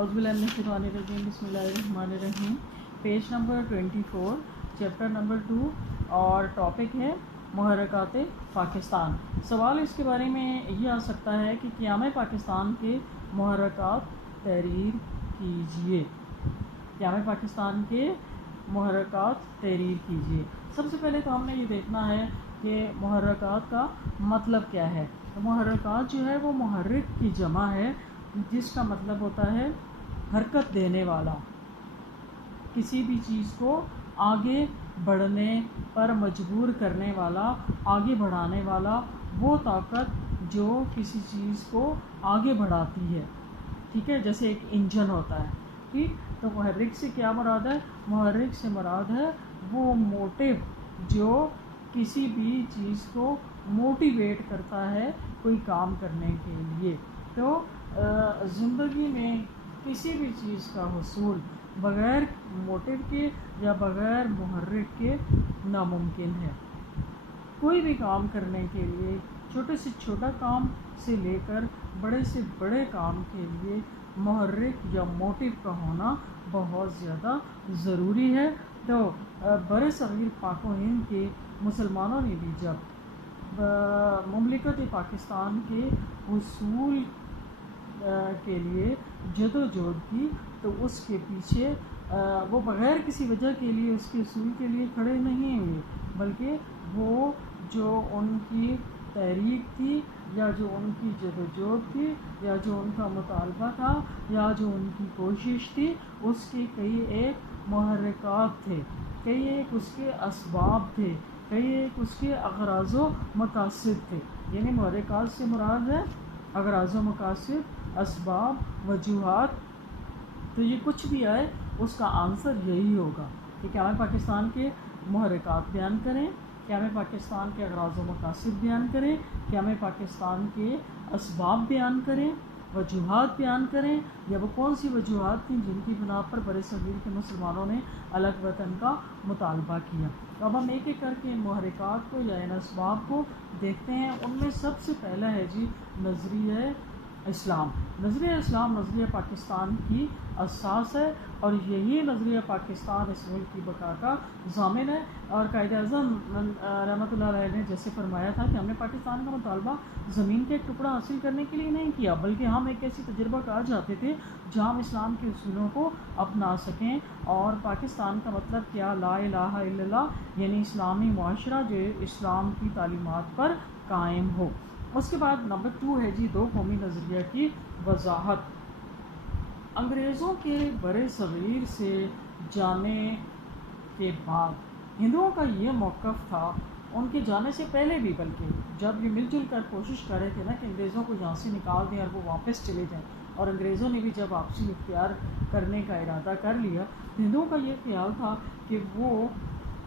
اعوذ باللہ من الشیطان الرجیم، بسم اللہ الرحمن الرحیم۔ پیج نمبر 24، چیپٹر نمبر 2، اور ٹاپک ہے محرکات پاکستان۔ سوال اس کے بارے میں یہ آ سکتا ہے کہ قیام پاکستان کے محرکات تحریر کیجیے۔ قیام پاکستان کے محرکات تحریر کیجیے۔ سب سے پہلے تو ہم نے یہ دیکھنا ہے کہ محرکات کا مطلب کیا ہے۔ محرکات جو ہے وہ محرک کی جمع ہے، جس کا مطلب ہوتا ہے حرکت دینے والا، کسی بھی چیز کو آگے بڑھنے پر مجبور کرنے والا، آگے بڑھانے والا، وہ طاقت جو کسی چیز کو آگے بڑھاتی ہے، ٹھیک ہے، جیسے ایک انجن ہوتا ہے، ٹھیک۔ تو محرک سے کیا مراد ہے؟ محرک سے مراد ہے وہ موٹیو جو کسی بھی چیز کو موٹیویٹ کرتا ہے کوئی کام کرنے کے لیے۔ تو زندگی میں کسی بھی چیز کا حصول بغیر موٹیو کے یا بغیر محرک کے ناممکن ہے۔ کوئی بھی کام کرنے کے لیے چھوٹے سے چھوٹا کام سے لے کر بڑے سے بڑے کام کے لیے محرک یا موٹیو کا ہونا بہت زیادہ ضروری ہے۔ تو برِ صغیر پاک و ہند کے مسلمانوں نے بھی جب مملکت پاکستان کے حصول کے لیے جدوجہد کی تو اس کے پیچھے وہ بغیر کسی وجہ کے لیے اس کے حصول کے لیے کھڑے نہیں ہوئے، بلکہ وہ جو ان کی تحریک تھی یا جو ان کی جدوجہد تھی یا جو ان کا مطالبہ تھا یا جو ان کی کوشش تھی، اس کے کئی ایک محرکات تھے، کئی ایک اس کے اسباب تھے، کئی ایک اس کے اغراض و مقاصد تھے۔ یعنی محرکات سے مراد ہے اغراض و مقاصد، اسباب، وجوہات۔ تو یہ کچھ بھی آئے اس کا آنسر یہی ہوگا کہ قیام پاکستان کے محرکات بیان کریں، قیام پاکستان کے اغراض و مقاصد بیان کریں، قیام پاکستان کے اسباب بیان کریں، وجوہات بیان کریں، یا وہ کون سی وجوہات تھیں جن کی بنا پر برِ صغیر کے مسلمانوں نے الگ وطن کا مطالبہ کیا۔ تو اب ہم ایک ایک کر کے ان محرکات کو یا ان اسباب کو دیکھتے ہیں۔ ان میں سب سے پہلا ہے جی نظریہ اسلام۔ نظریہ اسلام نظریہ پاکستان کی اساس ہے، اور یہی نظریہ پاکستان اس ملک کی بقا کا ضامن ہے۔ اور قائد اعظم رحمۃ اللہ علیہ نے جیسے فرمایا تھا کہ ہم نے پاکستان کا مطالبہ زمین کا ایک ٹکڑا حاصل کرنے کے لیے نہیں کیا، بلکہ ہم ایک ایسی تجربہ کار چاہتے تھے جہاں ہم اسلام کے اصولوں کو اپنا سکیں۔ اور پاکستان کا مطلب کیا؟ لا الہ الا اللہ، یعنی اسلامی معاشرہ جو اسلام کی تعلیمات پر قائم ہو۔ اس کے بعد نمبر 2 ہے جی دو قومی نظریہ کی وضاحت۔ انگریزوں کے برِ صغیر سے جانے کے بعد ہندوؤں کا یہ موقف تھا، ان کے جانے سے پہلے بھی، بلکہ جب یہ مل جل کر کوشش کر رہے تھے نا کہ انگریزوں کو یہاں سے نکال دیں اور وہ واپس چلے جائیں، اور انگریزوں نے بھی جب واپسی اختیار کرنے کا ارادہ کر لیا، ہندوؤں کا یہ خیال تھا کہ وہ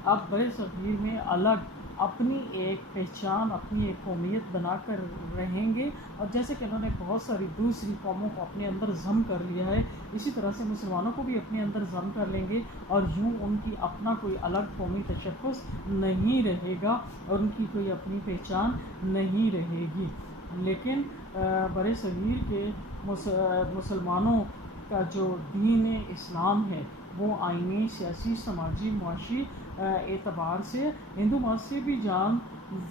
اب برِ صغیر میں الگ اپنی ایک پہچان، اپنی ایک قومیت بنا کر رہیں گے، اور جیسے کہ انہوں نے بہت ساری دوسری قوموں کو اپنے اندر ضم کر لیا ہے، اسی طرح سے مسلمانوں کو بھی اپنے اندر ضم کر لیں گے، اور یوں ان کی اپنا کوئی الگ قومی تشخص نہیں رہے گا اور ان کی کوئی اپنی پہچان نہیں رہے گی۔ لیکن برِ صغیر کے مسلمانوں کا جو دین اسلام ہے وہ آئینی، سیاسی، سماجی، معاشی اعتبار سے ہندو مت سے بھی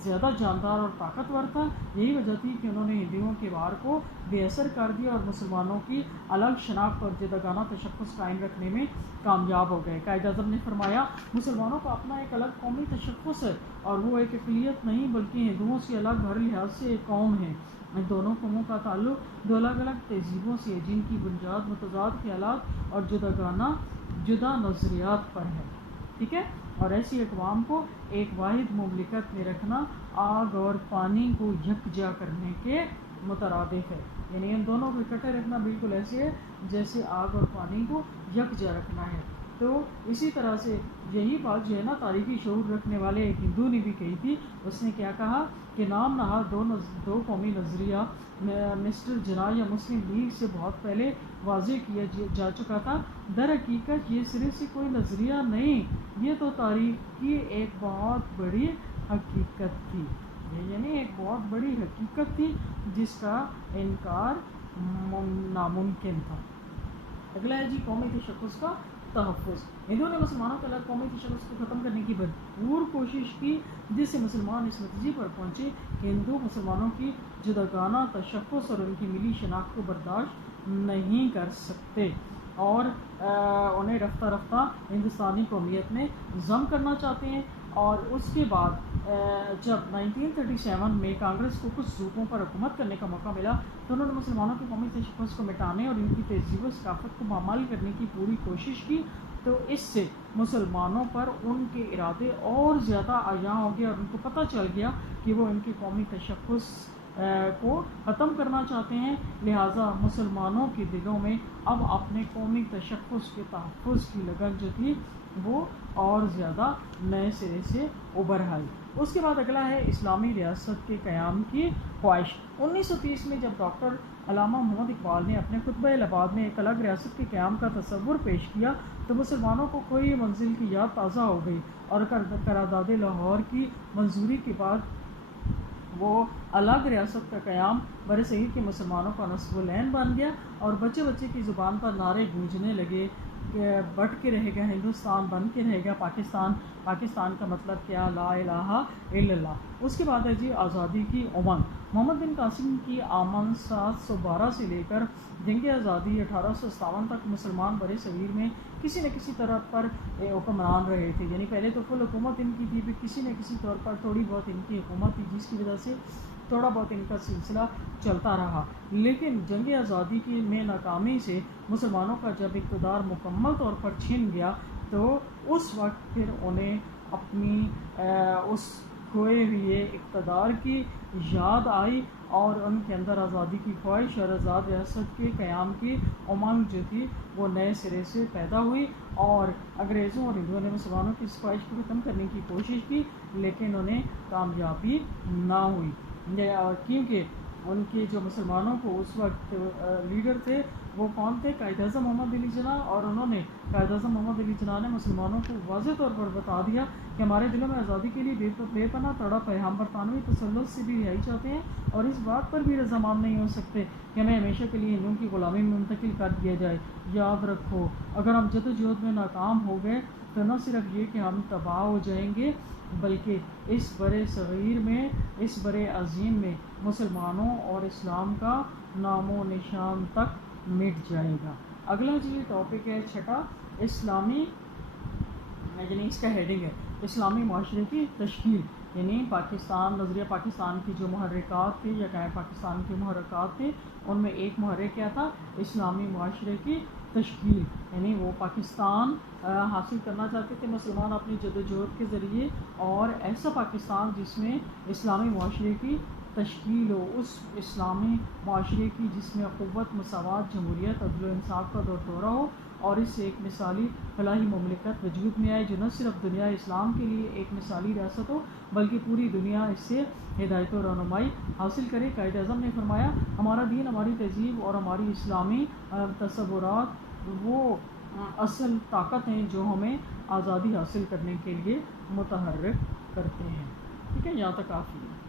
زیادہ جاندار اور طاقتور تھا۔ یہی وجہ تھی کہ انہوں نے ہندوؤں کے وار کو بے اثر کر دیا اور مسلمانوں کی الگ شناخت اور جداگانہ تشخص قائم رکھنے میں کامیاب ہو گئے۔ قائد اعظم نے فرمایا مسلمانوں کا اپنا ایک الگ قومی تشخص ہے، اور وہ ایک اقلیت نہیں بلکہ ہندوؤں سے الگ ہر لحاظ سے ایک قوم ہے۔ ان دونوں قوموں کا تعلق دو الگ الگ تہذیبوں سے ہے جن کی بنیاد متضاد خیالات اور جدا نظریات پر ہے، ٹھیک ہے، اور ایسی اقوام کو ایک واحد مملکت میں رکھنا آگ اور پانی کو یکجا کرنے کے مترادف ہے۔ یعنی ان دونوں کو اکٹھے رکھنا بالکل ایسے ہے جیسے آگ اور پانی کو یکجا رکھنا ہے۔ تو اسی طرح سے یہی بات جو ہے نا تاریخی شعور رکھنے والے ایک ہندو نے بھی کہی تھی۔ اس نے کیا کہا کہ نام نہاد دو قومی نظریہ مسٹر جناح یا مسلم لیگ سے بہت پہلے واضح کیا جا چکا تھا۔ در حقیقت یہ صرف سے کوئی نظریہ نہیں، یہ تو تاریخ کی ایک بہت بڑی حقیقت تھی، یعنی ایک بہت بڑی حقیقت تھی جس کا انکار ناممکن تھا۔ اگلا ہے جی قومی تشخص کا تحفظ. ہندوؤں نے مسلمانوں کے الگ قومی تشخص کو ختم کرنے کی بھرپور کوشش کی، جس سے مسلمان اس نتیجے پر پہنچے کہ ہندو مسلمانوں کی جداگانہ تشخص اور ان کی ملی شناخت کو برداشت نہیں کر سکتے، اور انہیں رفتہ رفتہ ہندوستانی قومیت میں ضم کرنا چاہتے ہیں. اور اس کے بعد جب 1937 میں کانگریس کو کچھ صوبوں پر حکومت کرنے کا موقع ملا تو انہوں نے مسلمانوں کی قومی تشخص کو مٹانے اور ان کی تہذیب و ثقافت کو پامال کرنے کی پوری کوشش کی. تو اس سے مسلمانوں پر ان کے ارادے اور زیادہ عیاں ہو گیا اور ان کو پتہ چل گیا کہ وہ ان کی قومی تشخص کو ختم کرنا چاہتے ہیں. لہٰذا مسلمانوں کے دلوں میں اب اپنے قومی تشخص کے تحفظ کی لگن جو تھی وہ اور زیادہ نئے سرے سے ابھر آئی. اس کے بعد اگلا ہے اسلامی ریاست کے قیام کی خواہش. 1930 میں جب ڈاکٹر علامہ محمد اقبال نے اپنے خطبہ الہباد میں ایک الگ ریاست کے قیام کا تصور پیش کیا تو مسلمانوں کو کوئی منزل کی یاد تازہ ہو گئی، اور قرارداد لاہور کی منظوری کے بعد وہ الگ ریاست کا قیام بر صغیر کے مسلمانوں کا نصب العین بن گیا، اور بچے بچے کی زبان پر نعرے گونجنے لگے کہ بٹ کے رہے گا ہندوستان، بن کے رہے گا پاکستان، پاکستان کا مطلب کیا، لا الہ الا اللہ. اس کے بعد ہے جی آزادی کی امنگ. محمد بن قاسم کی آمد 712 سے لے کر جنگ آزادی 1857 تک مسلمان بر صغیر میں کسی نہ کسی طرح پر حکمران رہے تھے. یعنی پہلے تو فل حکومت ان کی تھی، پھر کسی نہ کسی طور پر تھوڑی بہت ان کی حکومت تھی، جس کی وجہ سے تھوڑا بہت ان کا سلسلہ چلتا رہا. لیکن جنگ آزادی کی میں ناکامی سے مسلمانوں کا جب اقتدار مکمل طور پر چھن گیا تو اس وقت پھر انہیں اپنی اس کھوئے ہوئے اقتدار کی یاد آئی، اور ان کے اندر آزادی کی خواہش اور آزاد ریاست کے قیام کی امنگ جو تھی وہ نئے سرے سے پیدا ہوئی. اور انگریزوں اور ہندوؤں نے مسلمانوں کی اس خواہش کو ختم کرنے کی کوشش کی، لیکن انہیں کامیابی نہ ہوئی، کیونکہ ان کے جو مسلمانوں کو اس وقت لیڈر تھے وہ کون تھے؟ قائد اعظم محمد علی جناح. اور انہوں نے قائد اعظم محمد علی جناح نے مسلمانوں کو واضح طور پر بتا دیا کہ ہمارے دلوں میں آزادی کے لیے بے پناہ تڑپ ہے، ہم برطانوی تسلط سے بھی رہائی چاہتے ہیں اور اس بات پر بھی رضامند نہیں ہو سکتے کہ ہمیں ہمیشہ کے لیے ہندوؤں کی غلامی میں منتقل کر دیا جائے. یاد رکھو، اگر ہم جدوجہد میں ناکام ہو گئے تو نہ صرف یہ کہ ہم تباہ ہو جائیں گے، بلکہ اس برے صغیر میں، اس برے عظیم میں مسلمانوں اور اسلام کا نام و نشان تک مٹ جائے گا. اگلا جی ٹاپک ہے چھٹا، اسلامی، یعنی اس کا ہیڈنگ ہے اسلامی معاشرے کی تشکیل. یعنی پاکستان، نظریہ پاکستان کی جو محرکات تھے یا قائم پاکستان کے محرکات تھے ان میں ایک محرک کیا تھا؟ اسلامی معاشرے کی تشکیل. یعنی وہ پاکستان حاصل کرنا چاہتے تھے مسلمان اپنی جدوجہد کے ذریعے، اور ایسا پاکستان جس میں اسلامی معاشرے کی تشکیل ہو، اس اسلامی معاشرے کی جس میں قوت، مساوات، جمہوریت، عدل و انصاف کا دور دورہ ہو، اور اس سے ایک مثالی فلاحی مملکت وجود میں آئے جو نہ صرف دنیا اسلام کے لیے ایک مثالی ریاست ہو بلکہ پوری دنیا اس سے ہدایت و رہنمائی حاصل کرے. قائد اعظم نے فرمایا ہمارا دین، ہماری تہذیب اور ہماری اسلامی تصورات وہ اصل طاقت ہیں جو ہمیں آزادی حاصل کرنے کے لیے متحرک کرتے ہیں. ٹھیک ہے، یہاں تک کافی ہے.